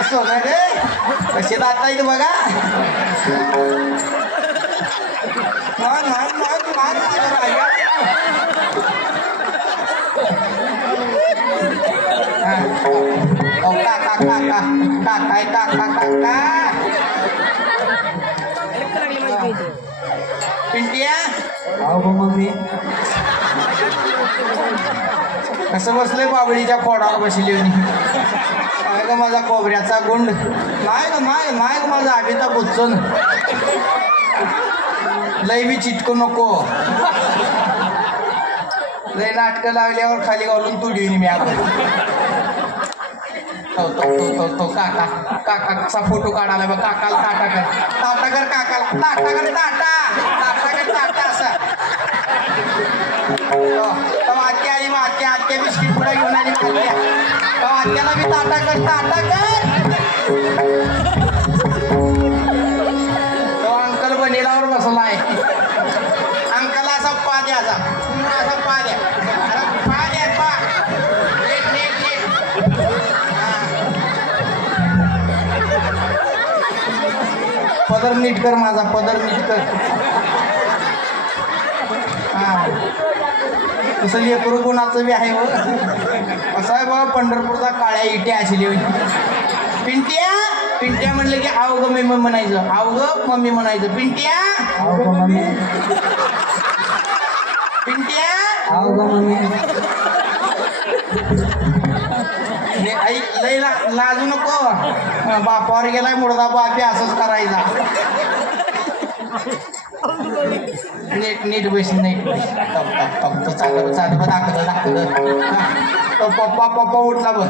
माझं सोनं रे कसे जाता येईल बघा पिंटिया मम्मी कसं बसलंय बाबळीच्या खोडावर बसली काय ग माझा कोबऱ्याचा गुंड माय ग माझा आबीचा बुच्चन लय बी चिटकू नको लय नाटकं लावल्यावर खाली घालून तू घेऊन मी आपण तो काकाचा फोटो काढायला बघ काकाला ताटा कर ताटा असा आत्या बिस्किट पुढे घेऊन आली आत्याला मी ताटा कर तो अंकल बनेलावर बसलाय अंकलला असा पा द्याचा असा पा द्या पदर नीट कर माझा पदर नीट कर हा तसं लेकरू कोणाचं बी आहे असं आहे बाबा पंढरपूरचा काळ्या इट्या असली पिंट्या म्हणलं की आव ग मम्मी म्हणायचं आव ग मम्मी म्हणायचं पिंट्या आव ग मम्मी हे आई लय लाजू नको बापावर गेलाय मुडदा बापी असंच करायचा नीट बस नीट बस चालू दाखवत पप्पा उठला बघ